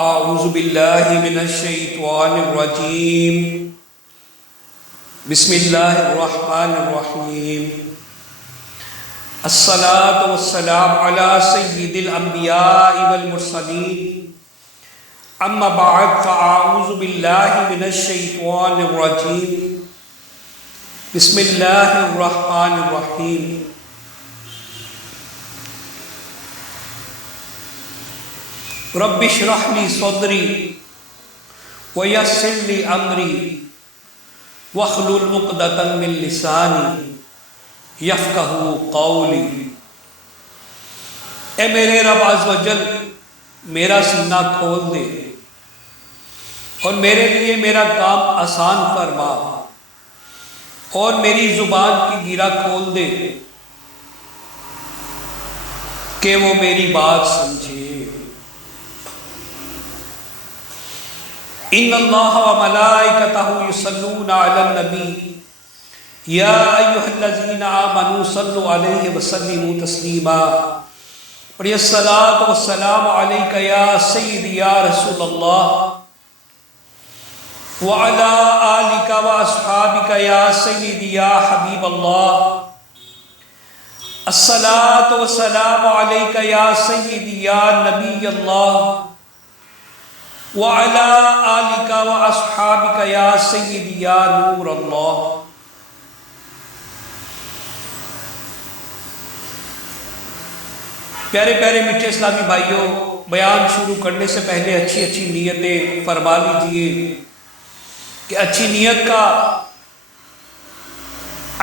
اعوذ باللہ من الشیطان الرجیم بسم اللہ الرحمن الرحیم الصلاة والسلام علی سید الانبیاء والمرسلین اما بعد فاعوذ باللہ من الشیطان الرجیم بسم اللہ الرحمن الرحیم رب اشرح لی صدری ویسر لی امری واحلل عقدۃ من لسانی یفقہوا قولی۔ اے میرے رب عز و جل، میرا سینہ کھول دے اور میرے لیے میرا کام آسان فرما اور میری زبان کی گرہ کھول دے کہ وہ میری بات سمجھے۔ ان اللہ وملائکتہ یصلون علی النبی یا ایھا الذین آمنوا صلوا علیہ وسلموا تسلیما۔ اور یہ الصلاۃ والسلام علیک یا سیدی یا رسول اللہ وعلی آلک واصحابک یا سیدی یا حبیب اللہ۔ الصلاۃ والسلام علیک یا سیدی یا نبی اللہ وعلی آلک واصحابک یا سیدی یا نور اللہ۔ پیارے پیارے میٹھے اسلامی بھائیوں، بیان شروع کرنے سے پہلے اچھی نیتیں فرما لیجئے کہ اچھی نیت کا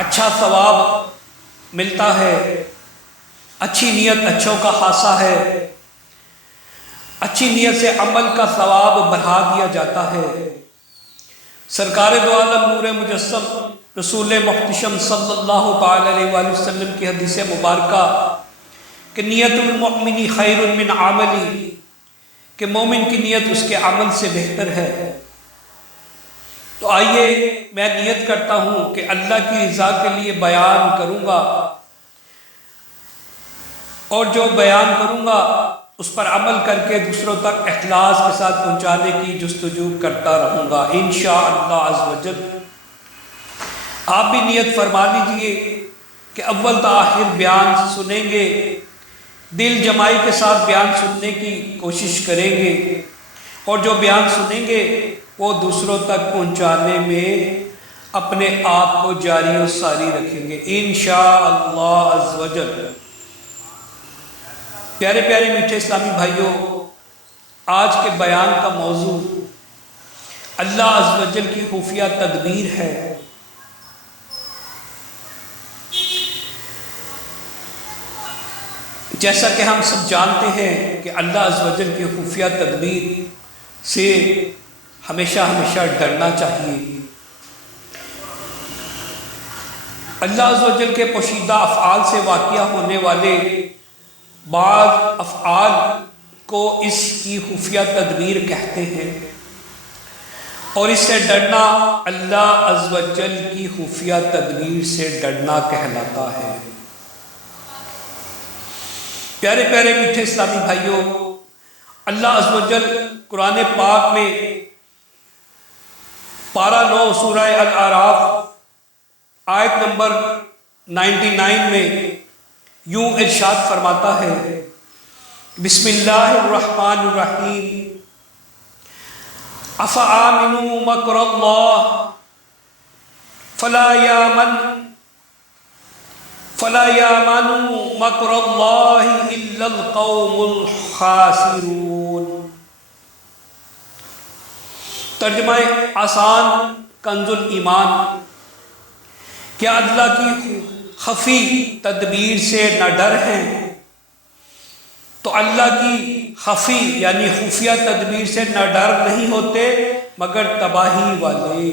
اچھا ثواب ملتا ہے، اچھی نیت اچھوں کا خاصہ ہے، اچھی نیت سے عمل کا ثواب بڑھا دیا جاتا ہے۔ سرکار دو عالم نور مجسم رسول محتشم صلی اللہ تعالی علیہ وآلہ وسلم کی حدیث مبارکہ کہ نیت المؤمن خیر من عملی، کہ مومن کی نیت اس کے عمل سے بہتر ہے۔ تو آئیے میں نیت کرتا ہوں کہ اللہ کی رضا کے لیے بیان کروں گا اور جو بیان کروں گا اس پر عمل کر کے دوسروں تک اخلاص کے ساتھ پہنچانے کی جستجو کرتا رہوں گا انشاءاللہ عز و جل۔ آپ بھی نیت فرما لیجئے کہ اول تا آخر بیان سنیں گے، دل جمائی کے ساتھ بیان سننے کی کوشش کریں گے اور جو بیان سنیں گے وہ دوسروں تک پہنچانے میں اپنے آپ کو جاری و ساری رکھیں گے انشاءاللہ عز و جل۔ پیارے پیارے میٹھے اسلامی بھائیوں، آج کے بیان کا موضوع اللہ عز و جل کی خفیہ تدبیر ہے۔ جیسا کہ ہم سب جانتے ہیں کہ اللہ عز و جل کی خفیہ تدبیر سے ہمیشہ ڈرنا چاہیے۔ اللہ عز و جل کے پوشیدہ افعال سے واقع ہونے والے بعض افعال کو اس کی خفیہ تدبیر کہتے ہیں، اور اس سے ڈرنا اللہ عز و جل کی خفیہ تدبیر سے ڈرنا کہلاتا ہے۔ پیارے پیارے میٹھے اسلامی بھائیوں، اللہ عز و جل قرآن پاک میں پارہ 9 سورہ الاعراف آیت نمبر 99 میں یوں ارشاد فرماتا ہے، بسم اللہ الرحمن الرحیم، افآمنوا مکر اللہ فلا یامن مکر اللہ الا القوم الخاسرون۔ ترجمہ آسان کنز الایمان، کیا اللہ کی خفی تدبیر سے نہ ڈر ہیں؟ تو اللہ کی خفی یعنی خفیہ تدبیر سے نہ ڈر نہیں ہوتے مگر تباہی والے۔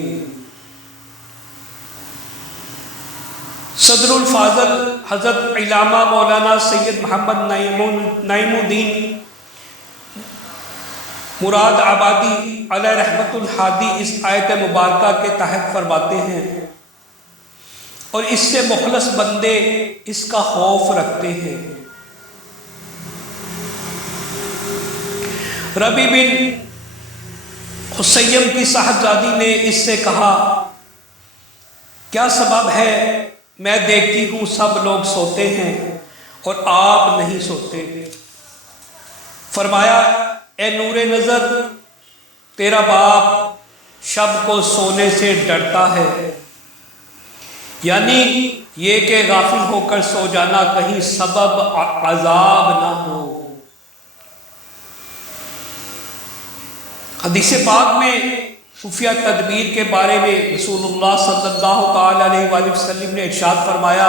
صدر الفاضل حضرت علامہ مولانا سید محمد نعیم الدین مراد آبادی علیہ رحمت الحادی اس آیت مبارکہ کے تحت فرماتے ہیں، اور اس سے مخلص بندے اس کا خوف رکھتے ہیں۔ ربی بن حسیم کی صاحبزادی نے اس سے کہا کیا سبب ہے؟ میں دیکھتی ہوں سب لوگ سوتے ہیں اور آپ نہیں سوتے۔ فرمایا اے نور نظر، تیرا باپ شب کو سونے سے ڈرتا ہے، یعنی یہ کہ غافل ہو کر سو جانا کہیں سبب عذاب نہ ہو۔ حدیث پاک میں خفیہ تدبیر کے بارے میں رسول اللہ صلی اللہ تعالی علیہ وآلہ وسلم نے ارشاد فرمایا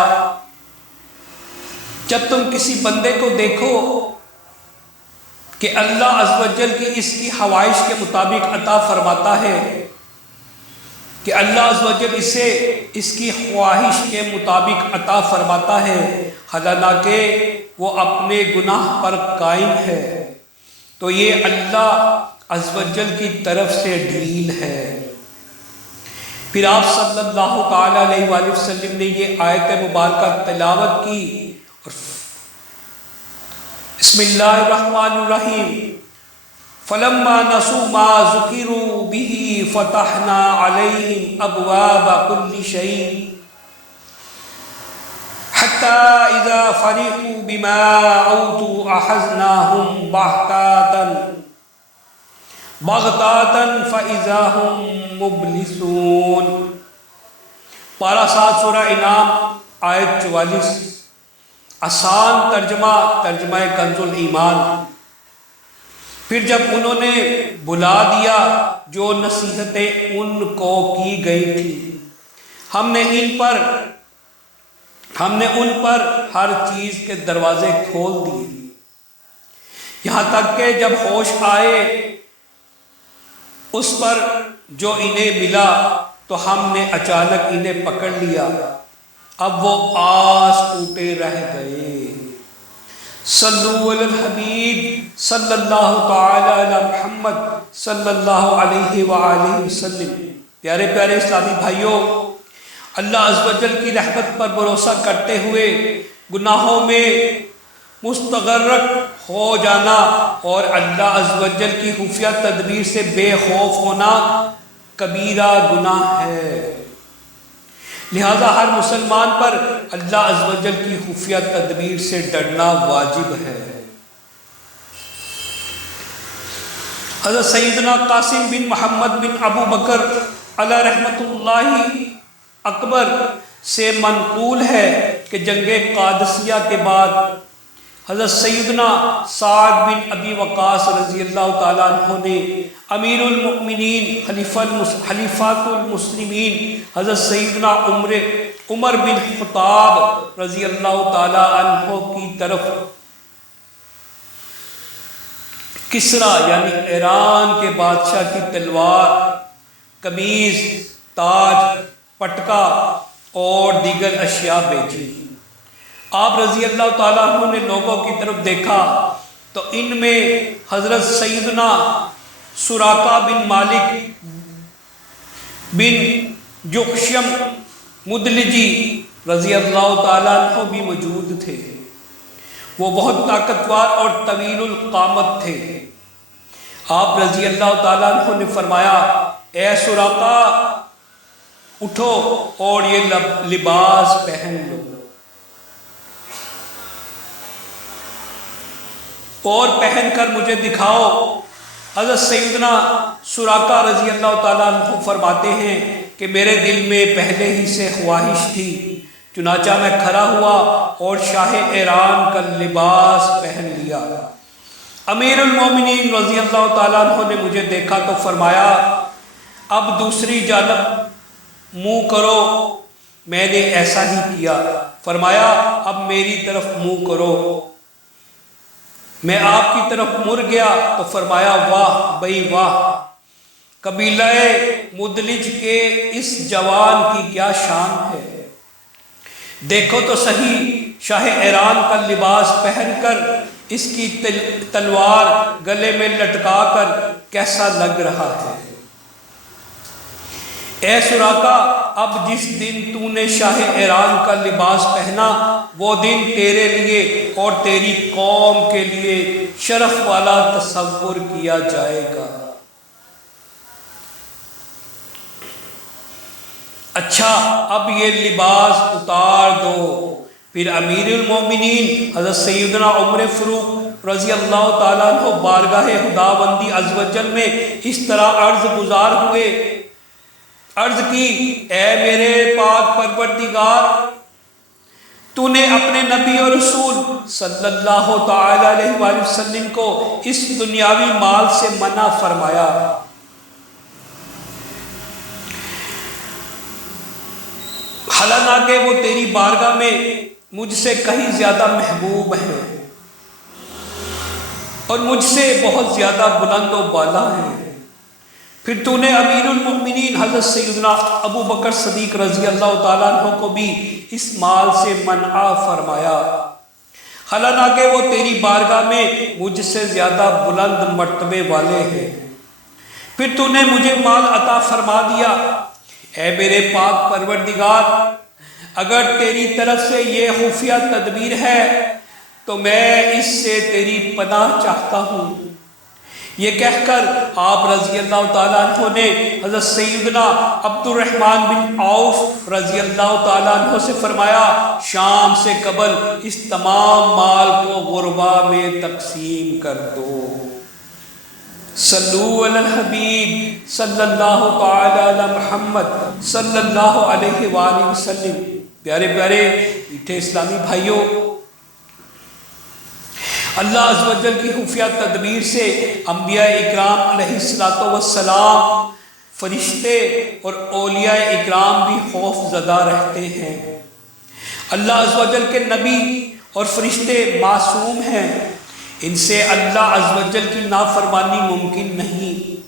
جب تم کسی بندے کو دیکھو کہ اللہ عز و جل کی اس کی حوائج کے مطابق عطا فرماتا ہے، کہ اللہ عز و جل اسے اس کی خواہش کے مطابق عطا فرماتا ہے حالانکہ وہ اپنے گناہ پر قائم ہے، تو یہ اللہ عز و جل کی طرف سے ڈیل ہے۔ پھر آپ صلی اللہ تعالی علیہ وآلہ وسلم نے یہ آیت مبارکہ تلاوت کی، بسم اللہ الرحمن الرحیم، فلما نسوا ما ذکروا به فتحنا علیہم ابواب کل شیء حتی اذا فرحوا بما اوتوا اخذناہم بغتاتا فاذا ہم مبلسون۔ پارہ 7 سورہ انعام آیت 44۔ آسان ترجمہ کنز الایمان۔ پھر جب انہوں نے بلا دیا جو نصیحتیں ان کو کی گئی تھی، ہم نے ان پر ہر چیز کے دروازے کھول دیے، یہاں تک کہ جب ہوش آئے اس پر جو انہیں ملا تو ہم نے اچانک انہیں پکڑ لیا، اب وہ آس ٹوٹے رہ گئے۔ صلو علی الحبیب صلی اللہ تعالی علی محمد صلی اللہ علیہ وآلہ وسلم۔ پیارے پیارے اسلامی بھائیوں، اللہ عز و جل کی رحمت پر بھروسہ کرتے ہوئے گناہوں میں مستغرق ہو جانا اور اللہ عز و جل کی خفیہ تدبیر سے بے خوف ہونا کبیرہ گناہ ہے، لہذا ہر مسلمان پر اللہ عز و جل کی خفیہ تدبیر سے ڈرنا واجب ہے۔ حضرت سیدنا قاسم بن محمد بن ابو بکر علیہ رحمت اللہ اکبر سے منقول ہے کہ جنگ قادسیہ کے بعد حضرت سیدنا سعد بن ابی وقاص رضی اللہ تعالیٰ عنہ نے امیر المؤمنین خلیفۃ المسلمین حضرت سیدنا عمر بن خطاب رضی اللہ تعالیٰ عنہ کی طرف کسرا یعنی ایران کے بادشاہ کی تلوار، قمیض، تاج، پٹکا اور دیگر اشیاء بھیجی۔ آپ رضی اللہ تعالیٰ عنہ نے لوگوں کی طرف دیکھا تو ان میں حضرت سیدنا سراقہ بن مالک بن جخشم مدلجی رضی اللہ تعالیٰ عنہ بھی موجود تھے۔ وہ بہت طاقتور اور طویل القامت تھے۔ آپ رضی اللہ تعالیٰ عنہ نے فرمایا اے سراقہ اٹھو اور یہ لباس پہن لو اور پہن کر مجھے دکھاؤ۔ حضرت سیدنا سراقہ رضی اللہ تعالیٰ عنہ فرماتے ہیں کہ میرے دل میں پہلے ہی سے خواہش تھی، چنانچہ میں کھڑا ہوا اور شاہ ایران کا لباس پہن لیا۔ امیر المومنین رضی اللہ تعالیٰ عنہ نے مجھے دیکھا تو فرمایا اب دوسری جانب منہ کرو۔ میں نے ایسا ہی کیا۔ فرمایا اب میری طرف منہ کرو۔ میں آپ کی طرف مڑ گیا تو فرمایا واہ بھئی واہ، قبیلہ مدلج کے اس جوان کی کیا شان ہے، دیکھو تو صحیح شاہ ایران کا لباس پہن کر اس کی تلوار گلے میں لٹکا کر کیسا لگ رہا ہے۔ اے سراقہ، اب جس دن تو نے شاہ ایران کا لباس پہنا، وہ دن تیرے لیے اور تیری قوم کے لیے شرف والا تصور کیا جائے گا۔ اچھا اب یہ لباس اتار دو۔ پھر امیر المومنین حضرت سیدنا عمر فاروق رضی اللہ تعالیٰ عنہ بارگاہ خداوندی عز و جل میں اس طرح عرض گزار ہوئے، عرض کی، اے میرے پاک پروردگار، تو نے اپنے نبی اور رسول صلی اللہ تعالی علیہ وآلہ وسلم کو اس دنیاوی مال سے منع فرمایا، حالانکہ وہ تیری بارگاہ میں مجھ سے کہیں زیادہ محبوب ہیں اور مجھ سے بہت زیادہ بلند و بالا ہیں۔ پھر تو نے امیر المؤمنین حضرت سیدنا ابو بکر صدیق رضی اللہ تعالیٰ عنہ کو بھی اس مال سے منع فرمایا، حالانکہ وہ تیری بارگاہ میں مجھ سے زیادہ بلند مرتبے والے ہیں۔ پھر تو نے مجھے مال عطا فرما دیا۔ اے میرے پاک پروردگار، اگر تیری طرف سے یہ خفیہ تدبیر ہے تو میں اس سے تیری پناہ چاہتا ہوں۔ یہ کہہ کر آپ رضی اللہ تعالیٰ عنہ نے حضرت سیدنا عبد الرحمن بن عوف رضی اللہ تعالیٰ عنہ سے فرمایا، شام سے قبل اس تمام مال کو غربا میں تقسیم کر دو۔ صلو علی الحبیب صلی اللہ تعالی علی محمد صلی اللہ علیہ وآلہ وسلم۔ پیارے پیارے میٹھے اسلامی بھائیوں، اللہ عز و جل کی خفیہ تدبیر سے انبیاء اکرام علیہ السلام، فرشتے اور اولیاء اکرام بھی خوف زدہ رہتے ہیں۔ اللہ عز و جل کے نبی اور فرشتے معصوم ہیں، ان سے اللہ عز و جل کی نافرمانی ممکن نہیں،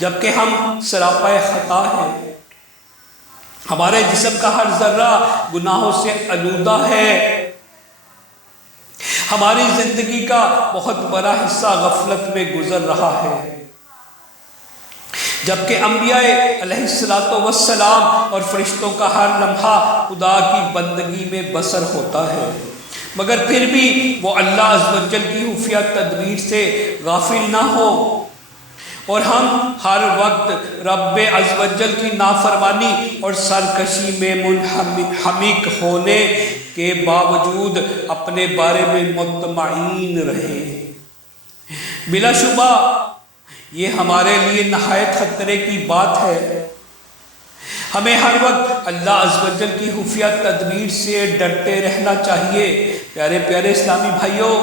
جبکہ ہم سراپا خطا ہیں۔ ہمارے جسم کا ہر ذرہ گناہوں سے آلودہ ہے، ہماری زندگی کا بہت بڑا حصہ غفلت میں گزر رہا ہے، جبکہ انبیاء علیہ السلام اور فرشتوں کا ہر لمحہ خدا کی بندگی میں بسر ہوتا ہے، مگر پھر بھی وہ اللہ عز و جل کی خفیہ تدبیر سے غافل نہ ہو، اور ہم ہر وقت رب عز و جل کی نافرمانی اور سرکشی میں منہمک ہونے کے باوجود اپنے بارے میں مطمئن رہیں۔ بلا شبہ یہ ہمارے لیے نہایت خطرے کی بات ہے۔ ہمیں ہر وقت اللہ عز و جل کی خفیہ تدبیر سے ڈرتے رہنا چاہیے۔ پیارے پیارے اسلامی بھائیوں،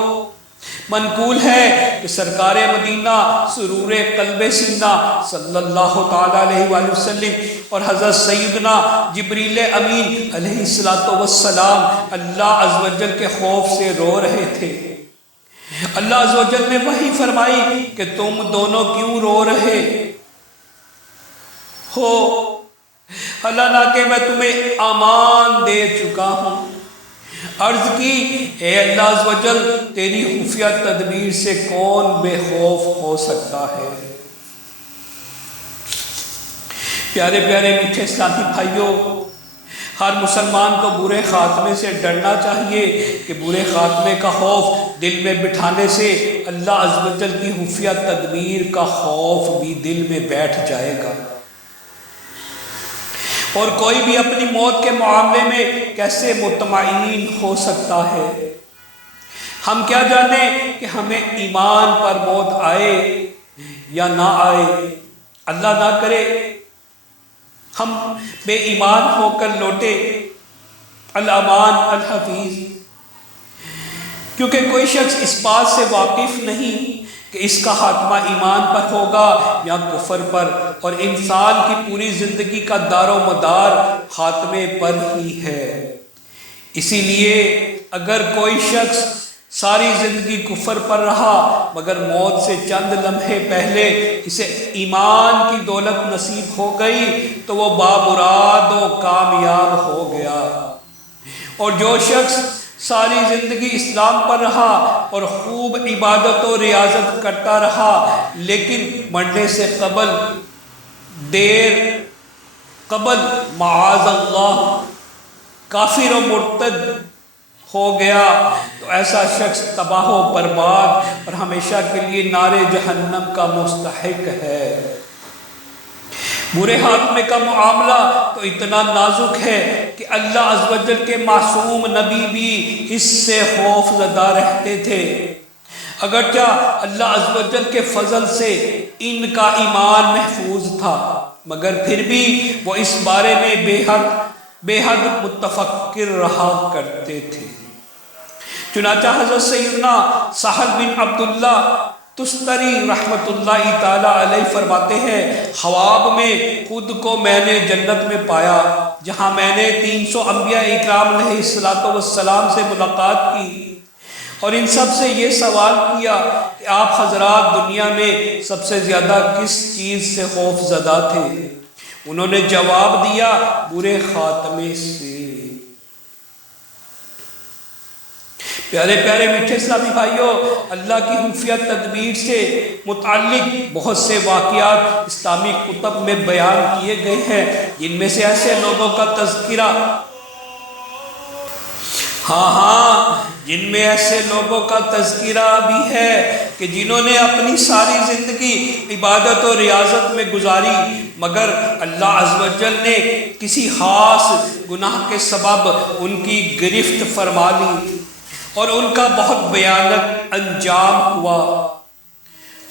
منقول ہے کہ سرکار مدینہ سرور قلب سینا صلی اللہ تعالیٰ علیہ وآلہ وسلم اور حضرت سیدنا جبریل امین علیہ السلام اللہ عز و جل کے خوف سے رو رہے تھے۔ اللہ عز و جل نے وحی فرمائی کہ تم دونوں کیوں رو رہے ہو، حالانکہ میں تمہیں امان دے چکا ہوں۔ عرض کی، اے اللہ عز و جل، تیری خفیہ تدبیر سے کون بے خوف ہو سکتا ہے؟ پیارے پیارے میٹھے اسلامی بھائیوں، ہر مسلمان کو برے خاتمے سے ڈرنا چاہیے کہ برے خاتمے کا خوف دل میں بٹھانے سے اللہ عز و جل کی خفیہ تدبیر کا خوف بھی دل میں بیٹھ جائے گا، اور کوئی بھی اپنی موت کے معاملے میں کیسے مطمئن ہو سکتا ہے؟ ہم کیا جانیں کہ ہمیں ایمان پر موت آئے یا نہ آئے، اللہ نہ کرے ہم بے ایمان ہو کر لوٹے۔ الامان الحفیظ، کیونکہ کوئی شخص اس بات سے واقف نہیں کہ اس کا خاتمہ ایمان پر ہوگا یا کفر پر، اور انسان کی پوری زندگی کا دار و مدار خاتمے پر ہی ہے۔ اسی لیے اگر کوئی شخص ساری زندگی کفر پر رہا مگر موت سے چند لمحے پہلے اسے ایمان کی دولت نصیب ہو گئی تو وہ بامراد و کامیاب ہو گیا، اور جو شخص ساری زندگی اسلام پر رہا اور خوب عبادت و ریاضت کرتا رہا لیکن مرنے سے قبل دیر قبل معاذ اللہ کافر و مرتد ہو گیا تو ایسا شخص تباہ و برباد اور ہمیشہ کے لیے نار جہنم کا مستحق ہے۔ برے خاتمے کا معاملہ تو اتنا نازک ہے کہ اللہ عز و جل کے معصوم نبی بھی اس سے خوف زدہ رہتے تھے، اگرچہ اللہ عز و جل کے فضل سے ان کا ایمان محفوظ تھا، مگر پھر بھی وہ اس بارے میں بے حد متفکر رہا کرتے تھے۔ چنانچہ حضرت سیدنا سہل بن عبداللہ تستری رحمت اللہ تعالیٰ علیہ فرماتے ہیں، خواب میں خود کو میں نے جنت میں پایا جہاں میں نے 300 انبیاء اکرام علیہ السلام سے ملاقات کی اور ان سب سے یہ سوال کیا کہ آپ حضرات دنیا میں سب سے زیادہ کس چیز سے خوف زدہ تھے؟ انہوں نے جواب دیا، برے خاتمے سے۔ پیارے پیارے میٹھے اسلامی بھائیوں، اللہ کی خفیہ تدبیر سے متعلق بہت سے واقعات اسلامی کتب میں بیان کیے گئے ہیں، جن میں سے ایسے لوگوں کا تذکرہ جن میں ایسے لوگوں کا تذکرہ بھی ہے کہ جنہوں نے اپنی ساری زندگی عبادت و ریاضت میں گزاری، مگر اللہ عز و جل نے کسی خاص گناہ کے سبب ان کی گرفت فرما لی اور ان کا بہت بھیانک انجام ہوا۔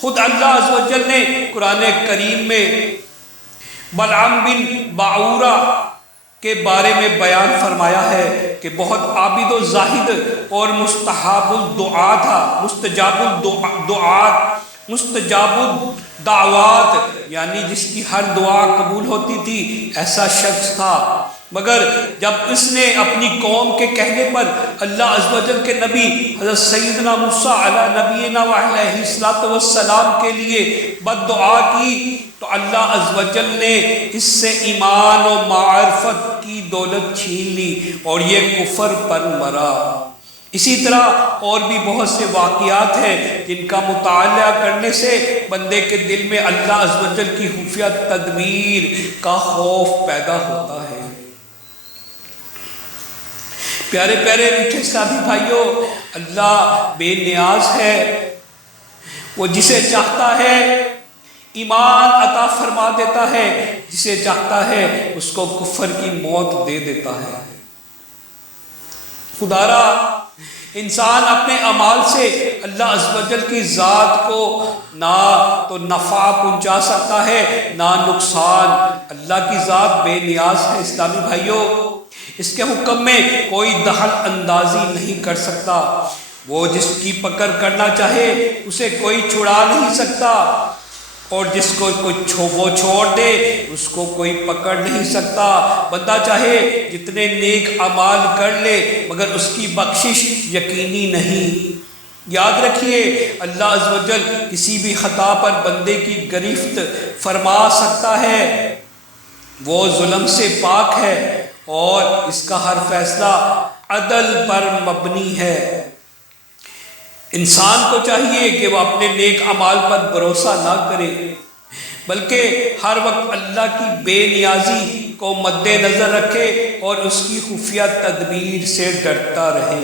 خود اللہ عز و جل نے قرآن کریم میں بلعام بن باعورہ کے بارے میں بیان فرمایا ہے کہ بہت عابد و زاہد اور مستجاب الدعات تھا، مستجاب الدعوات یعنی جس کی ہر دعا قبول ہوتی تھی، ایسا شخص تھا، مگر جب اس نے اپنی قوم کے کہنے پر اللہ عز و جل کے نبی حضرت سیدنا موسیٰ علیہ نبینا علیہ السلام کے لیے بد دعا کی تو اللہ عز و جل نے اس سے ایمان و معرفت کی دولت چھین لی اور یہ کفر پر مرا۔ اسی طرح اور بھی بہت سے واقعات ہیں جن کا مطالعہ کرنے سے بندے کے دل میں اللہ عز و جل کی خفیہ تدبیر کا خوف پیدا ہوتا ہے۔ پیارے پیارے میٹھے اسلامی بھائیوں، اللہ بے نیاز ہے، وہ جسے چاہتا ہے ایمان عطا فرما دیتا ہے، جسے چاہتا ہے اس کو کفر کی موت دے دیتا ہے۔ خدارا انسان اپنے اعمال سے اللہ عز و جل کی ذات کو نہ تو نفع پہنچا سکتا ہے نہ نقصان۔ اللہ کی ذات بے نیاز ہے اسلامی بھائیوں، اس کے حکم میں کوئی دخل اندازی نہیں کر سکتا، وہ جس کی پکڑ کرنا چاہے اسے کوئی چھڑا نہیں سکتا، اور جس کو وہ چھوڑ دے اس کو کوئی پکڑ نہیں سکتا۔ بندہ چاہے جتنے نیک اعمال کر لے مگر اس کی بخشش یقینی نہیں۔ یاد رکھیے اللہ عز و جل کسی بھی خطا پر بندے کی گرفت فرما سکتا ہے، وہ ظلم سے پاک ہے اور اس کا ہر فیصلہ عدل پر مبنی ہے۔ انسان کو چاہیے کہ وہ اپنے نیک اعمال پر بھروسہ نہ کرے بلکہ ہر وقت اللہ کی بے نیازی کو مد نظر رکھے اور اس کی خفیہ تدبیر سے ڈرتا رہے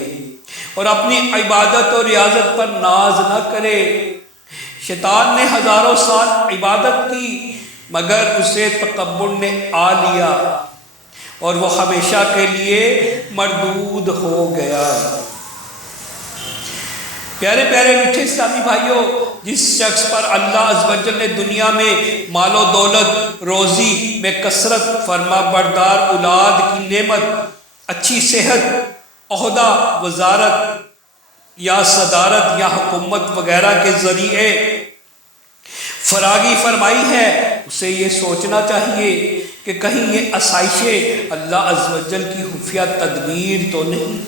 اور اپنی عبادت اور ریاضت پر ناز نہ کرے۔ شیطان نے ہزاروں سال عبادت کی مگر اسے تکبر نے آ لیا اور وہ ہمیشہ کے لیے مردود ہو گیا۔ پیارے پیارے میٹھے اسلامی بھائیوں، جس شخص پر اللہ عز و جل نے دنیا میں مال و دولت، روزی میں کثرت، فرما بردار اولاد کی نعمت، اچھی صحت، عہدہ، وزارت یا صدارت یا حکومت وغیرہ کے ذریعے فراغی فرمائی ہے، اسے یہ سوچنا چاہیے کہ کہیں یہ آسائشیں اللہ عز و جل کی خفیہ تدبیر تو نہیں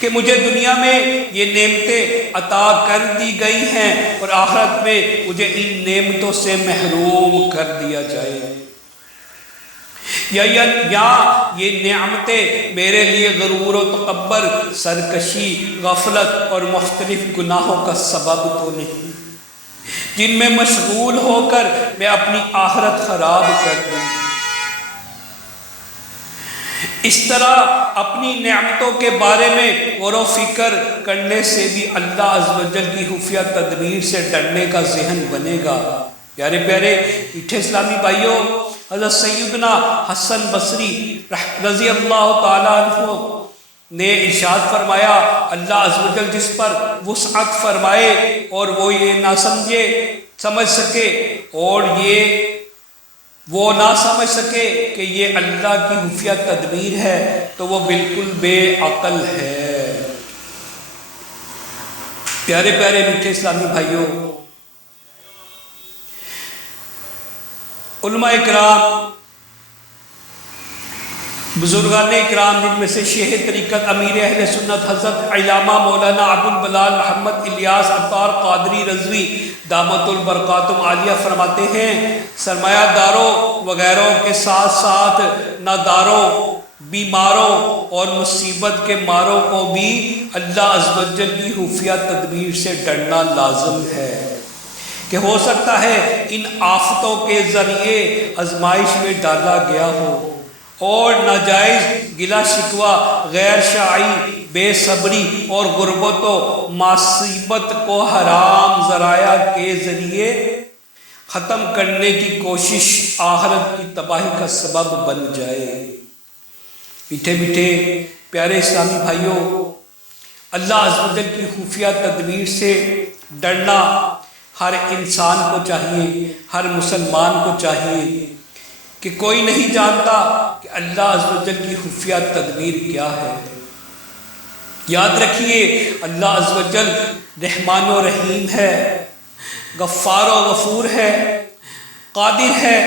کہ مجھے دنیا میں یہ نعمتیں عطا کر دی گئی ہیں اور آخرت میں مجھے ان نعمتوں سے محروم کر دیا جائے، یا یہ نعمتیں میرے لیے غرور و تکبر، سرکشی، غفلت اور مختلف گناہوں کا سبب تو نہیں جن میں مشغول ہو کر میں اپنی آخرت خراب کر دوں۔ اس طرح اپنی نعمتوں کے بارے میں غور و فکر کرنے سے بھی اللہ عز و جل کی خفیہ تدبیر سے ڈرنے کا ذہن بنے گا۔ پیارے پیارے میٹھے اسلامی بھائیوں، حضرت سیدنا حسن بصری رضی اللہ تعالیٰ عنہ نے ارشاد فرمایا، اللہ عز و جل جس پر وسعت فرمائے اور وہ یہ نہ سمجھ سکے اور وہ نہ سمجھ سکے کہ یہ اللہ کی خفیہ تدبیر ہے تو وہ بالکل بے عقل ہے۔ پیارے پیارے میٹھے اسلامی بھائیوں، علماء اکرام، بزرگان اکرام، جن میں سے شیخ طریقت امیر اہل سنت حضرت علامہ مولانا ابوالبلال محمد الیاس عطار قادری رضوی دامت البرکاتم عالیہ فرماتے ہیں، سرمایہ داروں وغیرہ کے ساتھ ساتھ ناداروں، بیماروں اور مصیبت کے ماروں کو بھی اللہ عز و جل کی خفیہ تدبیر سے ڈرنا لازم ہے کہ ہو سکتا ہے ان آفتوں کے ذریعے آزمائش میں ڈالا گیا ہو اور ناجائز گلہ شکوہ، غیر شاعی، بے صبری اور غربت و مصیبت کو حرام ذرائع کے ذریعے ختم کرنے کی کوشش آخرت کی تباہی کا سبب بن جائے۔ میٹھے میٹھے پیارے اسلامی بھائیوں، اللہ عز و جل کی خفیہ تدبیر سے ڈرنا ہر انسان کو چاہیے، ہر مسلمان کو چاہیے کہ کوئی نہیں جانتا کہ اللہ عز و جل کی خفیہ تدبیر کیا ہے۔ یاد رکھیے، اللہ عز و جل رحمان و رحیم ہے، غفار و غفور ہے، قادر ہے،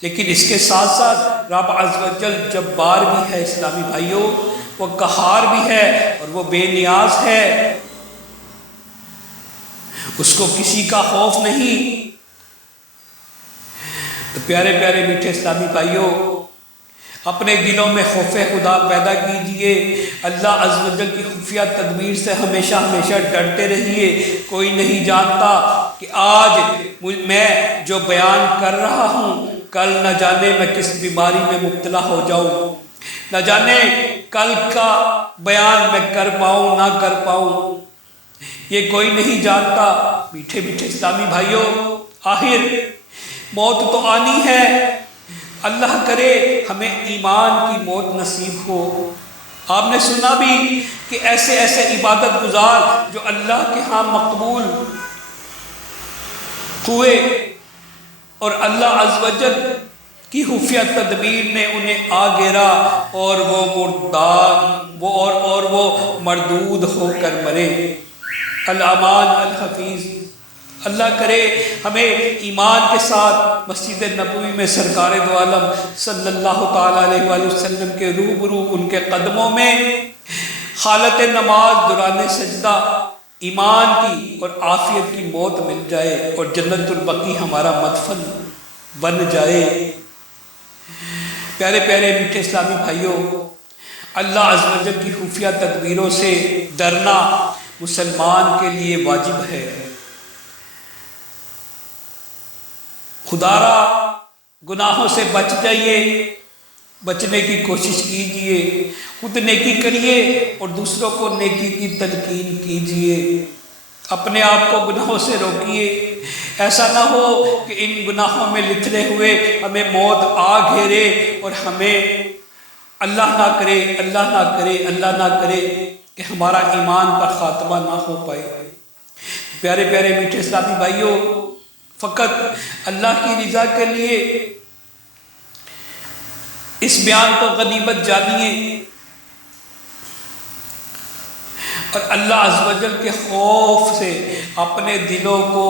لیکن اس کے ساتھ ساتھ رب عز و جل جبار بھی ہے اسلامی بھائیوں، وہ قہار بھی ہے اور وہ بے نیاز ہے، اس کو کسی کا خوف نہیں۔ تو پیارے پیارے میٹھے اسلامی بھائیوں، اپنے دلوں میں خوف خدا پیدا کیجئے، اللہ عز و جل کی خفیہ تدبیر سے ہمیشہ ہمیشہ ڈرتے رہیے۔ کوئی نہیں جانتا کہ آج میں جو بیان کر رہا ہوں، کل نہ جانے میں کس بیماری میں مبتلا ہو جاؤں، نہ جانے کل کا بیان میں کر پاؤں نہ کر پاؤں، یہ کوئی نہیں جانتا۔ میٹھے میٹھے اسلامی بھائیوں، آخر موت تو آنی ہے، اللہ کرے ہمیں ایمان کی موت نصیب ہو۔ آپ نے سنا بھی کہ ایسے ایسے عبادت گزار جو اللہ کے ہاں مقبول ہوئے اور اللہ عز و جل کی خفیہ تدبیر نے انہیں آ گھیرا اور وہ مردود ہو کر مرے۔ الامان الحفیظ، اللہ کرے ہمیں ایمان کے ساتھ مسجد نبوی میں سرکار دو عالم صلی اللہ تعالیٰ علیہ وآلہ وسلم کے روبرو ان کے قدموں میں حالت نماز دوران سجدہ ایمان کی اور عافیت کی موت مل جائے اور جنت البقیع ہمارا مدفن بن جائے۔ پیارے پیارے میٹھے اسلامی بھائیوں، اللہ عز و جل کی خفیہ تدبیروں سے ڈرنا مسلمان کے لیے واجب ہے۔ خدا را گناہوں سے بچ جائیے، بچنے کی کوشش کیجئے، خود نیکی کریے اور دوسروں کو نیکی کی تلقین کیجئے، اپنے آپ کو گناہوں سے روکیے۔ ایسا نہ ہو کہ ان گناہوں میں لتھڑے ہوئے ہمیں موت آ گھیرے اور ہمیں اللہ نہ کرے اللہ نہ کرے اللہ نہ کرے کہ ہمارا ایمان پر خاتمہ نہ ہو پائے۔ پیارے پیارے میٹھے اسلامی بھائیوں، فقط اللہ کی رضا کے لیے اس بیان کو غنیمت جانیے اور اللہ عز و جل کے خوف سے اپنے دلوں کو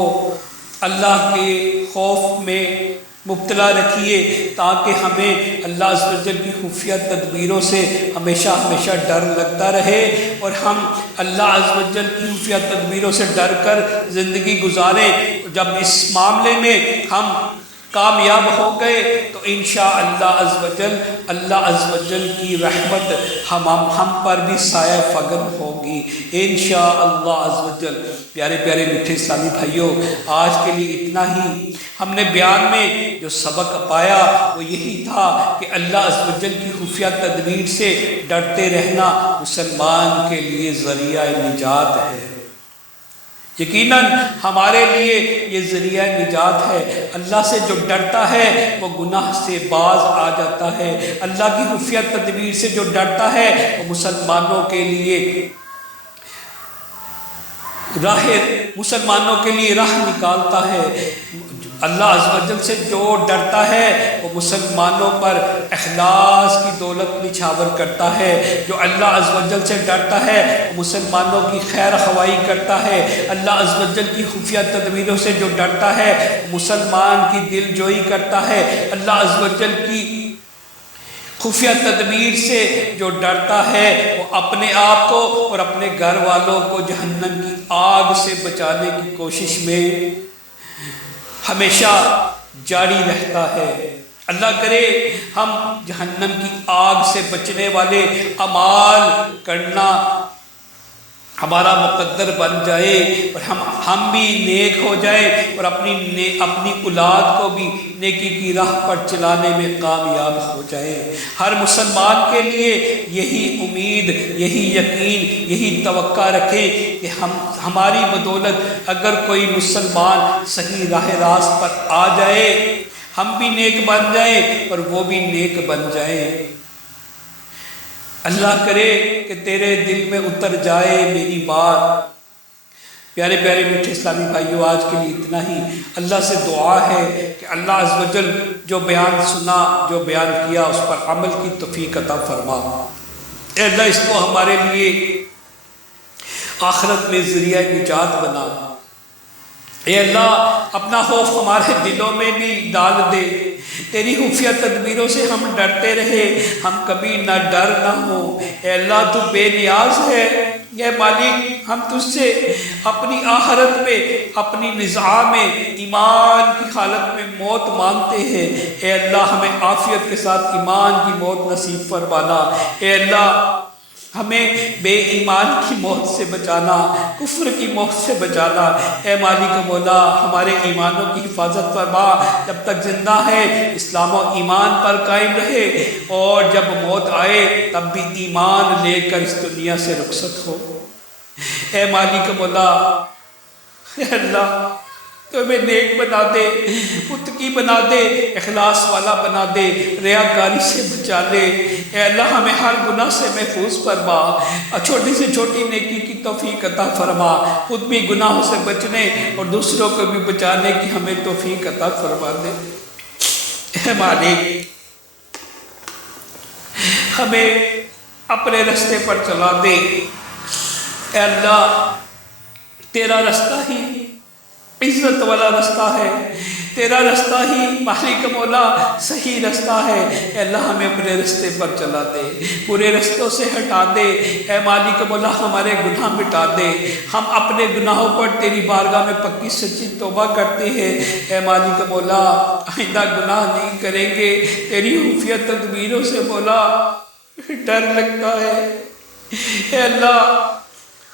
اللہ کے خوف میں مبتلا رکھیے تاکہ ہمیں اللہ عز و جل کی خفیہ تدبیروں سے ہمیشہ ہمیشہ ڈر لگتا رہے اور ہم اللہ عز و جل کی خفیہ تدبیروں سے ڈر کر زندگی گزاریں۔ جب اس معاملے میں ہم کامیاب ہو گئے تو انشاءاللہ عز و جل اللہ عز و جل کی رحمت ہم پر بھی سایہ فگن ہوگی انشاءاللہ عز و جل۔ پیارے پیارے میٹھے اسلامی بھائیوں، آج کے لیے اتنا ہی۔ ہم نے بیان میں جو سبق پایا وہ یہی تھا کہ اللہ عز و جل کی خفیہ تدبیر سے ڈرتے رہنا مسلمان کے لیے ذریعہ نجات ہے۔ یقیناً ہمارے لیے یہ ذریعہ نجات ہے۔ اللہ سے جو ڈرتا ہے وہ گناہ سے باز آ جاتا ہے۔ اللہ کی خفیہ تدبیر سے جو ڈرتا ہے وہ مسلمانوں کے لیے راہ نکالتا ہے۔ اللہ عز و جل سے جو ڈرتا ہے وہ مسلمانوں پر اخلاص کی دولت نچھاور کرتا ہے۔ جو اللہ عز و جل سے ڈرتا ہے وہ مسلمانوں کی خیر خواہی کرتا ہے۔ اللہ عز و جل کی خفیہ تدبیروں سے جو ڈرتا ہے وہ مسلمان کی دل جوئی کرتا ہے۔ اللہ عز و جل کی خفیہ تدبیر سے جو ڈرتا ہے وہ اپنے آپ کو اور اپنے گھر والوں کو جہنم کی آگ سے بچانے کی کوشش میں ہمیشہ جاری رہتا ہے۔ اللہ کرے ہم جہنم کی آگ سے بچنے والے اعمال کرنا ہمارا مقدر بن جائے اور ہم بھی نیک ہو جائیں اور اپنی اولاد کو بھی نیکی کی راہ پر چلانے میں کامیاب ہو جائے۔ ہر مسلمان کے لیے یہی امید، یہی یقین، یہی توقع رکھے کہ ہماری بدولت اگر کوئی مسلمان صحیح راہ راست پر آ جائے ہم بھی نیک بن جائیں اور وہ بھی نیک بن جائیں۔ اللہ کرے کہ تیرے دل میں اتر جائے میری بات۔ پیارے پیارے میٹھے اسلامی بھائیوں، آج کے لیے اتنا ہی۔ اللہ سے دعا ہے کہ اللہ عز و جل جو بیان سنا، جو بیان کیا، اس پر عمل کی توفیق عطا فرما۔ اے اللہ اس کو ہمارے لیے آخرت میں ذریعہ نجات بنا۔ اے اللہ اپنا خوف ہمارے دلوں میں بھی ڈال دے۔ تیری خفیہ تدبیروں سے ہم ڈرتے رہے، ہم کبھی نہ ڈر نہ ہو۔ اے اللہ تو بے نیاز ہے۔ اے مالک ہم تجھ سے اپنی آخرت میں، اپنی نظام میں، ایمان کی حالت میں موت مانگتے ہیں۔ اے اللہ ہمیں عافیت کے ساتھ ایمان کی موت نصیب فرمانا۔ اے اللہ ہمیں بے ایمان کی موت سے بچانا، کفر کی موت سے بچانا۔ اے مالک مولا ہمارے ایمانوں کی حفاظت فرما، جب تک زندہ ہے اسلام و ایمان پر قائم رہے اور جب موت آئے تب بھی ایمان لے کر اس دنیا سے رخصت ہو۔ اے مالک مولا، اے اللہ تو ہمیں نیک بنا دے، متقی بنا دے، اخلاص والا بنا دے، ریاکاری سے بچا لے۔ اے اللہ ہمیں ہر گناہ سے محفوظ فرما، چھوٹی سے چھوٹی نیکی کی توفیق عطا فرما، خود بھی گناہوں سے بچنے اور دوسروں کو بھی بچانے کی ہمیں توفیق عطا فرما دے۔ اے مالک ہمیں اپنے رستے پر چلا دے۔ اے اللہ تیرا رستہ ہی عزت والا رستہ ہے، تیرا رستہ ہی مالک مولا صحیح رستہ ہے۔ اے اللہ ہمیں اپنے رستے پر چلا دے، برے رستوں سے ہٹا دے۔ اے مالک مولا ہمارے گناہ مٹا دے، ہم اپنے گناہوں پر تیری بارگاہ میں پکی سچی توبہ کرتے ہیں۔ اے مالک مولا آئندہ گناہ نہیں کریں گے، تیری خفیہ تدبیروں سے مولا ڈر لگتا ہے۔ اے اللہ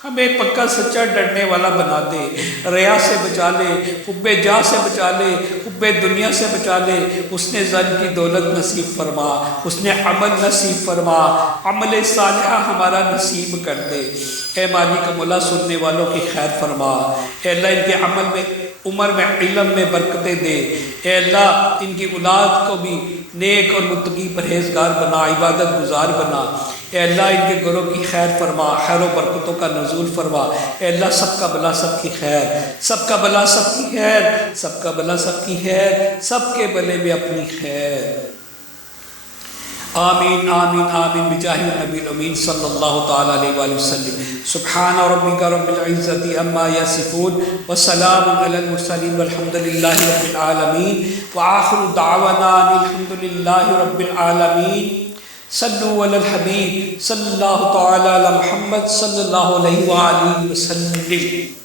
ہمیں پکا سچا ڈرنے والا بنا دے، ریا سے بچا لے، حب جاہ سے بچا لے، حب دنیا سے بچا لے، حسن ظن کی دولت نصیب فرما، حسن عمل نصیب فرما، عمل صالحہ ہمارا نصیب کر دے۔ اے مالک مولا سننے والوں کی خیر فرما۔ اے اللہ ان کے عمل میں، عمر میں، علم میں برکتیں دے۔ اے اللہ ان کی اولاد کو بھی نیک اور متقی پرہیزگار بنا، عبادت گزار بنا۔ اے اللہ ان کے گھروں کی خیر فرما، خیر و برکتوں کا نزول فرما۔ اے اللہ سب کا بھلا سب کی خیر، سب کا بھلا سب کی خیر، سب کا بھلا سب کی خیر، سب کے بھلے میں اپنی خیر۔ آمین آمین آمین بجاہ النبی الامین صلی اللہ تعالی علیہ وآلہ وسلم۔ سبحان ربک رب العزت عما یصفون وسلام علی المرسلین والحمد للہ رب العالمین وآخر دعوانا الحمد للہ رب العالمین۔ صلو علی الحبیب صلی اللہ تعالی علی محمد صلی اللہ علیہ وآلہ وسلم۔